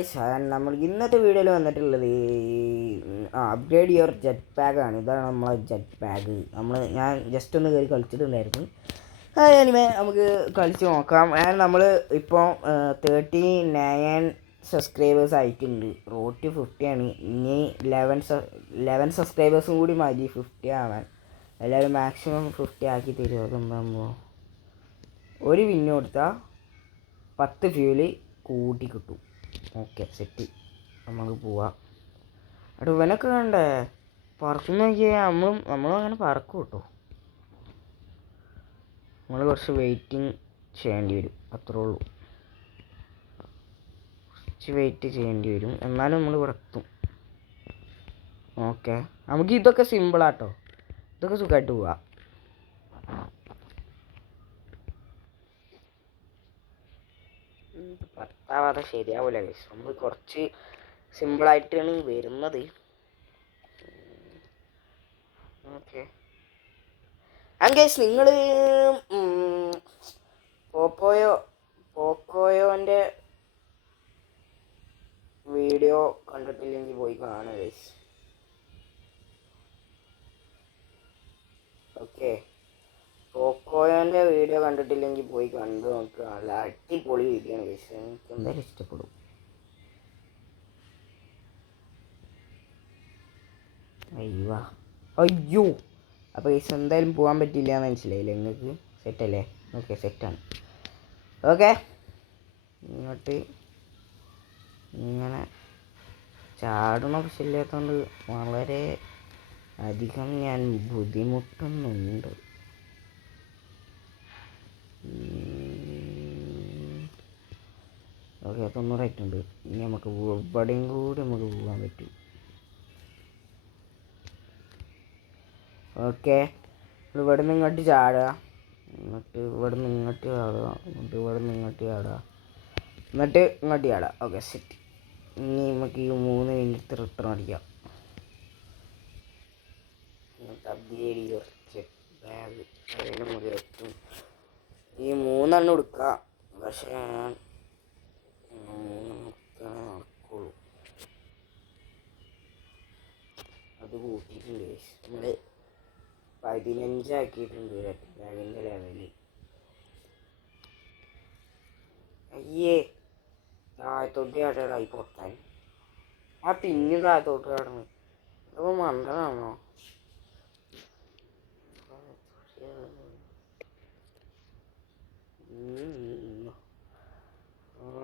നമ്മൾ ഇന്നത്തെ വീഡിയോയിൽ വന്നിട്ടുള്ളത് അപ്ഗ്രേഡ് യുവർ ജെറ്റ് പാക്കാണ്. ഇതാണ് നമ്മളെ ജെറ്റ് പാക്ക്. ഞാൻ ജസ്റ്റ് ഒന്ന് കയറി കളിച്ചിട്ടുണ്ടായിരുന്നു. എനിവേ നമുക്ക് കളിച്ച് നോക്കാം. നമ്മൾ ഇപ്പോൾ 39 സബ്സ്ക്രൈബേഴ്സ് ആയിട്ടുണ്ട്. റോഡ് ടു 50 ആണ്. ഇനി 11 സബ്സ്ക്രൈബേഴ്സും കൂടി മതി 50 ആവാൻ. എല്ലാവരും മാക്സിമം 50 ആക്കി തരും. അതെന്താകുമ്പോൾ ഒരു വിന്ന് കൊടുത്താൽ 10 ഫ്യൂല് കൂട്ടി കിട്ടും. Okay, set. നമുക്ക് പോവാം. അവിടെ ഇവനൊക്കെ കണ്ടേ പറക്കുന്ന നോക്കിയാൽ നമ്മളും അങ്ങനെ പറക്കും കേട്ടോ. നമ്മൾ കുറച്ച് വെയിറ്റിംഗ് ചെയ്യേണ്ടി വരും, അത്രേ ഉള്ളൂ. കുറച്ച് വെയിറ്റ് ചെയ്യേണ്ടി വരും, എന്നാലും നമ്മൾ ഇവിടെ എത്തും. ഓക്കെ, നമുക്ക് ഇതൊക്കെ സിമ്പിളാട്ടോ. ഇതൊക്കെ സുഖമായിട്ട് പോവാം. ഭർത്താവാതെ ശരിയാവില്ല ഗൈസ്. നമ്മൾ കുറച്ച് സിമ്പിളായിട്ടാണ് വരുന്നത്. ഓക്കെ ഗൈസ്, നിങ്ങൾ പോക്കോയോൻ്റെ വീഡിയോ കണ്ടിട്ടില്ലെങ്കിൽ പോയി കാണുക ഗൈസ്. ഓക്കെ, പോക്കോയോൻ്റെ വീഡിയോ കണ്ടിട്ടില്ലെങ്കിൽ പോയി കണ്ടു നോക്കുക. നല്ല അടിപൊളി വീഡിയോ ആണ് ഗൈസ്. എനിക്ക് എന്തായാലും ഇഷ്ടപ്പെടും. അയ്യോ അപ്പോൾ ഗൈസ് എന്തായാലും പോകാൻ പറ്റില്ല എന്ന് മനസ്സിലായില്ലേ നിങ്ങൾക്ക്? സെറ്റല്ലേ? ഓക്കെ, സെറ്റാണ്. ഓക്കെ, ഇങ്ങോട്ട് ഇങ്ങനെ ചാടണ പ്രശ്നമില്ലാത്തതുകൊണ്ട് വളരെ അധികം ഞാൻ ബുദ്ധിമുട്ടുന്നുണ്ട്. ഓക്കെ, 90 ആയിട്ടുണ്ട്. ഇനി നമുക്ക് ഇവിടെയും കൂടി നമുക്ക് പോകാൻ പറ്റും. ഓക്കെ, ഇവിടെ നിന്ന് ഇങ്ങോട്ട് ചാടുക, എന്നിട്ട് ഇവിടെ നിന്ന് ഇങ്ങോട്ട് ചാടുക, എന്നിട്ട് ഇവിടെ നിന്ന് ഇങ്ങോട്ട് ചാടുക, എന്നിട്ട് ഇങ്ങോട്ട് ചാടുക. Okay, set. ഇനി നമുക്ക് ഈ 3 മിനിറ്റ് റിട്ടേൺ അടിക്കാം. Upgrade your jet bag. അതിന് മുതൽ എത്തും. ഈ 3 എടുക്കുക. പക്ഷേ ഞാൻ 3 നടക്കുള്ളൂ. അത് കൂട്ടിയിട്ടുണ്ട്. നമ്മൾ 15 ആക്കിയിട്ടുണ്ട് ജെറ്റ് ബാഗിൻ്റെ ലെവല്. അയ്യേ, താഴത്തോട്ട് ചാടായി പൊട്ടാൻ. പിന്നെ താഴത്തോട്ട് ചാടണം. അപ്പോൾ മണ്ടനാണോ?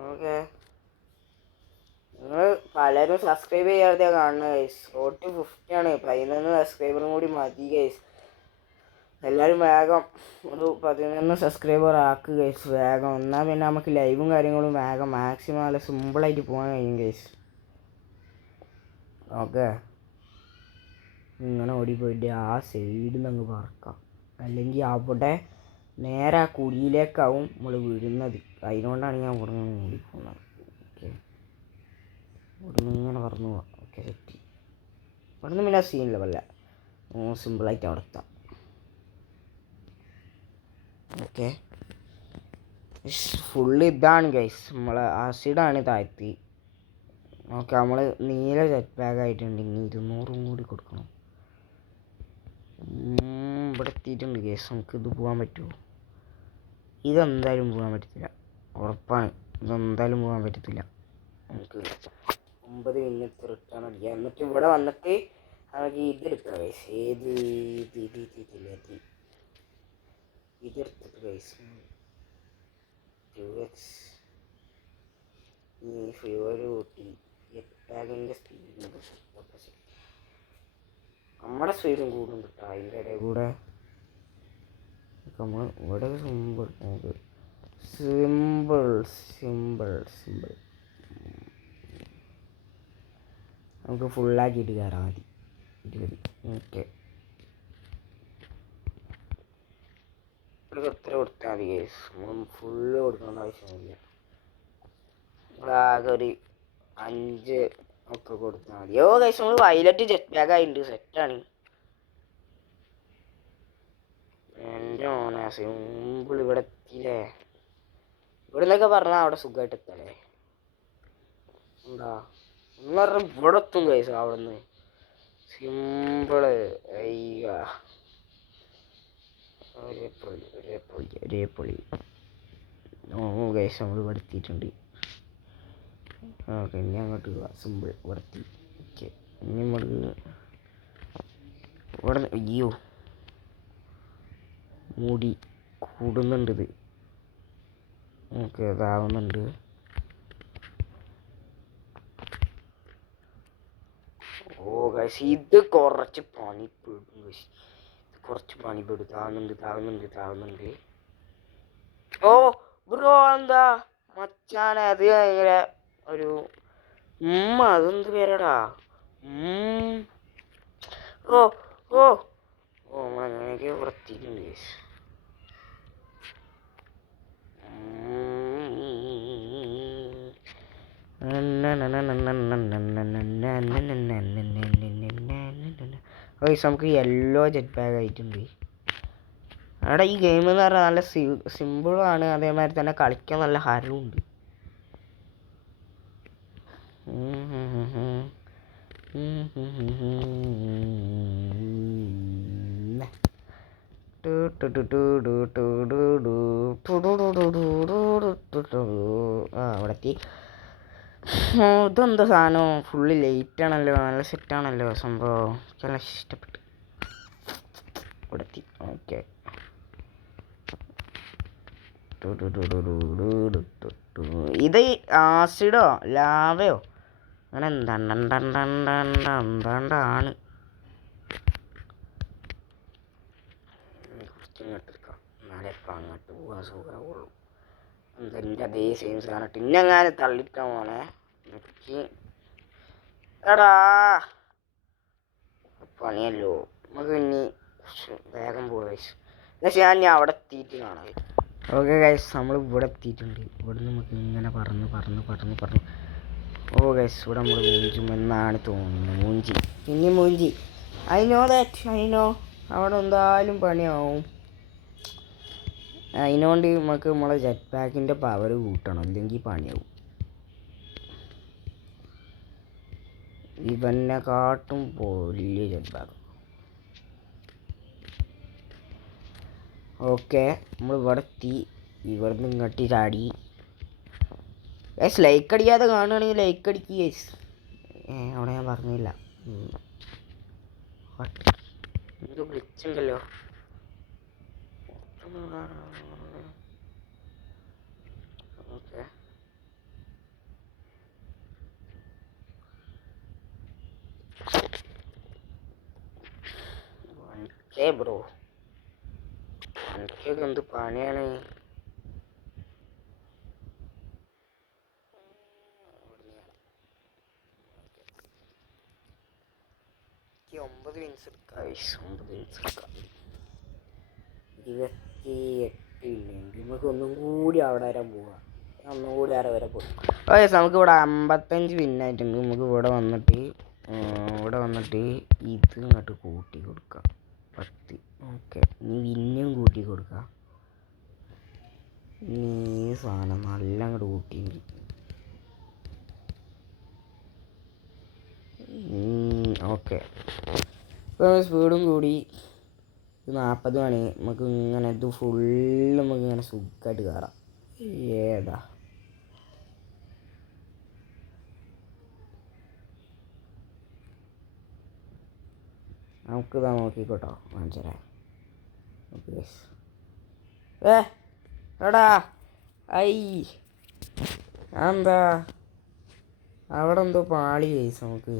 ഓക്കെ, നിങ്ങൾ പലരും സബ്സ്ക്രൈബ് ചെയ്യാതെ കാണുന്നത് ഗൈസ്. റോഡ് ടു 50 ആണ്. 11 സബ്സ്ക്രൈബറും കൂടി മതി ഗൈസ്. എല്ലാവരും വേഗം ഒരു 11 സബ്സ്ക്രൈബർ ആക്കുക ഗൈസ്, വേഗം. എന്നാൽ പിന്നെ നമുക്ക് ലൈവും കാര്യങ്ങളും വേഗം മാക്സിമം നല്ല സിമ്പിളായിട്ട് പോകാൻ കഴിയും ഗൈസ്. ഓക്കെ, ഇങ്ങനെ ഓടിപ്പോയിട്ട് ആ സൈഡിൽ നിന്ന് അങ്ങ് പറക്കാം. അല്ലെങ്കിൽ അവിടെ നേരെ ആ കുഴിയിലേക്കാവും നമ്മൾ വീഴുന്നത്. അതിനുകൊണ്ടാണ് ഞാൻ ഇവിടെ നിന്ന് ഓടിപ്പോകുന്നത്. ഓക്കെ, ഇവിടെ നിന്ന് ഇങ്ങനെ പറഞ്ഞു പോവാം. Okay, set. ഇവിടെ നിന്ന് പിന്നെ സീനില്ല, വല്ല സിമ്പിളായിട്ട് അവിടെ എത്താം. ഓക്കെ, ഫുള്ള് ഇതാണ് ഗൈസ്, നമ്മളെ ആസിഡാണ് താഴ്ത്തി. ഓക്കെ, നമ്മൾ നീല ജെറ്റ് ബാഗ് ആയിട്ടുണ്ട്. ഇനി 200 കൂടി കൊടുക്കണം. ഇവിടെ എത്തിയിട്ടുണ്ട് ഗൈസ്. നമുക്ക് ഇത് പോകാൻ പറ്റുമോ? ഇതെന്തായാലും പോകാൻ പറ്റത്തില്ല, ഉറപ്പാണ്. ഇതെന്തായാലും പോകാൻ പറ്റത്തില്ല. നമുക്ക് 9 മിനിറ്റ് റിട്ടേൺ അടിക്കാം. എന്നിട്ട് ഇവിടെ വന്നിട്ട് നമുക്ക് ഇതെടുക്കാം ഗൈസ്. ഇതെടുത്തിട്ട് ഗൈസ് 2x ഈ ഫ്യൂവൽ കൂട്ടി ജെറ്റ് ബാഗിൻ്റെ സ്പീഡ് നമ്മുടെ സ്പീഡും കൂടും കിട്ടും. അതിൻ്റെ ഇടയിൽ കൂടെ നമ്മൾ ഇവിടെ സിമ്പിൾ നമുക്ക് ഫുള്ളാക്കിയിട്ട് കയറാൻ മതി. 20. ഓക്കെ, എത്ര കൊടുത്താൽ മതി കേസ്. ഫുള്ള് കൊടുക്കേണ്ട ആവശ്യമില്ല. ആകെ ഒരു 5 ഒക്കെ കൊടുത്താൽ മതി. കേസ് നമ്മൾ വയലറ്റ് ജെറ്റ് ബാഗ് ആയിട്ടുണ്ട്. സെറ്റാണ്. എൻ്റെ മോനെ സിമ്പിൾ. ഇവിടെ എത്തിയില്ലേ? ഇവിടെ നിന്നൊക്കെ പറഞ്ഞാൽ അവിടെ സുഖമായിട്ട് എത്തല്ലേ. എന്താ എന്ന് പറഞ്ഞാൽ ഇവിടെ എത്തും ഗൈസ് അവിടുന്ന് സിമ്പിള്. അയ്യ ഒരേ പൊളി. ഓ ഗൈസ് നമ്മൾ ഇവിടെ എത്തിയിട്ടുണ്ട്. ഓക്കെ ഇനി അങ്ങോട്ട് പോവാം. സിമ്പിൾ വൃത്തി. ഓക്കെ ഇനി നമ്മൾ ഇവിടെ അയ്യോ മുടി കൂടുന്നുണ്ട് ഇത്. ഓക്കെ ഇതാവുന്നുണ്ട്. ഓ ഗൈസ് ഇത് കുറച്ച് പണിപ്പെടും ഗൈസ്. കുറച്ച് പണിപ്പെടും. താവുന്നുണ്ട്. ഓ ബ്രോ എന്താ മച്ചാനെ അത് ഭയങ്കര ഒരു അതെന്ത് പേരടാ. ഓ ഓ ഓ നമ്മളങ്ങനെയൊക്കെ വൃത്തിയിട്ടുണ്ട് ഗൈസ്. നമുക്ക് യെല്ലോ ജെറ്റ് പാക്ക് ആയിട്ടുണ്ട്. അവിടെ ഈ ഗെയിം എന്ന് പറഞ്ഞാൽ നല്ല സിമ്പിളാണ്. അതേമാതിരി തന്നെ കളിക്കാൻ നല്ല ഹരമുണ്ട്. അവിടെ എത്തി. ഇതെന്താ സാധനം ഫുള്ള് ലൈറ്റ് ആണല്ലോ. നല്ല സെറ്റാണല്ലോ സംഭവം. നല്ല ഇഷ്ടപ്പെട്ടു. ഇവിടെ എത്തി. ഓക്കെ ഇത് ആസിഡോ ലാവയോ അങ്ങനെ എന്താണ്ടാണ്. കുറച്ചിങ്ങോട്ടെടുക്കാം എന്നാലേ ഇപ്പം അങ്ങോട്ട് പോകാൻ സുഖമാവുള്ളൂ. എന്തെൻ്റെ അതേ സെയിം സാധനം ഇന്നെങ്ങാനും തള്ളിക്കാൻ പോണേ എനിക്ക്. എടാ പണിയല്ലോ. നമുക്ക് ഇനി വേഗം പോയി. പക്ഷേ ഞാൻ അവിടെ എത്തിയിട്ട് കാണാം. ഓക്കെ ഗൈസ് നമ്മൾ ഇവിടെ എത്തിയിട്ടുണ്ട്. ഇവിടെ നമുക്ക് ഇങ്ങനെ പറന്ന് ഓ ഗൈസ് ഇവിടെ നമ്മൾ മൂഞ്ചുമെന്നാണ് തോന്നുന്നത്. മൂഞ്ചി ഐ നോ അവിടെ എന്തായാലും പണിയാവും. അതിനോണ്ട് നമുക്ക് നമ്മളെ ജെറ്റ് പാക്കിൻ്റെ പവർ കൂട്ടണം, ഇല്ലെങ്കിൽ പണിയാവും. ഇവനെ കാട്ടും വലിയ ജെറ്റ് പാക്ക്. ഓക്കെ നമ്മൾ ഇവിടെ എത്തി. ഇവിടുന്ന് ഇങ്ങോട്ട് ചാടി. ഗൈസ് ലൈക്ക് അടിക്കാതെ കാണുകയാണെങ്കിൽ ലൈക്ക് അടിക്കുക ഗൈസ്. അവിടെ ഞാൻ പറഞ്ഞില്ല. എന്തോ വിളിച്ചുണ്ടല്ലോ. ഓക്കെ ബ്രോ എനിക്കൊക്കെ എന്ത് പണിയാണ്. 9 വിൻസ് എടുക്കാം. 28 നമുക്ക് ഒന്നും കൂടി അവിടെ വരെ പോവാം. ഒന്നും കൂടി അവിടെ വരെ പോകും. ഓക്കെ നമുക്ക് ഇവിടെ 55 വിന്നായിട്ടുണ്ട്. നമുക്ക് ഇവിടെ വന്നിട്ട് ഇത് ഇങ്ങോട്ട് കൂട്ടി കൊടുക്കാം 10. ഓക്കെ ഇനി വിന്നും കൂട്ടി കൊടുക്കാം. ഇനി ഈ സാധനം നല്ല അങ്ങോട്ട് കൂട്ടി. ഓക്കെ സ്പീഡും കൂടി. 40 മണി. നമുക്ക് ഇങ്ങനെ ഇത് ഫുള്ള് നമുക്ക് ഇങ്ങനെ സുഖമായിട്ട് കയറാം. ഏതാ നമുക്കിതാ നോക്കിക്കോട്ടോ കാണിച്ചേ. ഓക്കെ എടാ ഐ എന്താ അവിടെ എന്തോ പാളി കേസ്. നമുക്ക്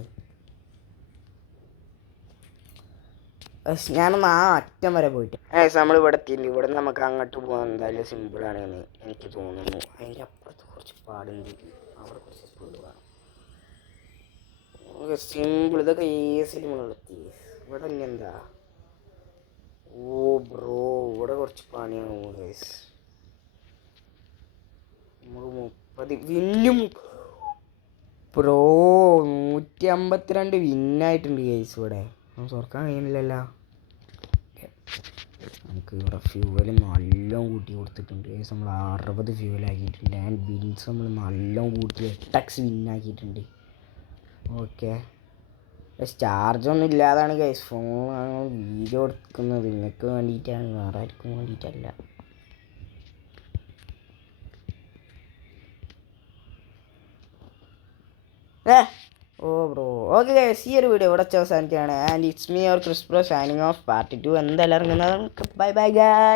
ഞാനൊന്ന് ആ അറ്റം വരെ പോയിട്ട് നമ്മൾ ഇവിടെ എത്തിയിട്ടുണ്ട്. ഇവിടെ നമുക്ക് അങ്ങോട്ട് പോകാൻ എന്തായാലും സിമ്പിളാണെന്ന് എനിക്ക് തോന്നുന്നു. അതിൻ്റെ അപ്പുറത്ത് കുറച്ച് പാടുണ്ട്. അവിടെ കുറച്ച് സ്പീഡ് വേണം. സിമ്പിൾ ഇതൊക്കെ ഈസിലി നമ്മളെത്തി. ഇവിടെ ഇനി എന്താ ഓ ബ്രോ ഇവിടെ കുറച്ച് പണിയാവും ഗൈസ്. നമുക്ക് 30 വിന്നും ബ്രോ 152 വിന്നായിട്ടുണ്ട് ഗൈസ്. ഇവിടെ തുറക്കാൻ കഴിയുന്നില്ലല്ലോ. നമുക്ക് ഇവിടെ ഫ്യൂവൽ നല്ലോണം കൂട്ടി കൊടുത്തിട്ടുണ്ട്. ഏകദേശം നമ്മൾ 60 ഫ്യൂവലാക്കിയിട്ടുണ്ട്. ആൻഡ് വിൻസ് നമ്മൾ നല്ലോണം കൂട്ടി 8x വിന്നാക്കിയിട്ടുണ്ട്. ഓക്കെ, ചാർജൊന്നും ഇല്ലാതാണ് ഗൈസ് ഫോൺ വീഡിയോ എടുക്കുന്നത്. നിങ്ങൾക്ക് വേണ്ടിയിട്ടാണ്, വേറെ ആർക്കും വേണ്ടിയിട്ടല്ല. ഓ ബ്രോ, ഓക്കെ ഗൈസ്, ഈ ഒരു വീഡിയോ ഇവിടെ അവസാനിക്കുകയാണ്. And it's me your Chris bro signing off part 2 എന്തായാലും ഇറങ്ങുന്നത്. Bye bye guys.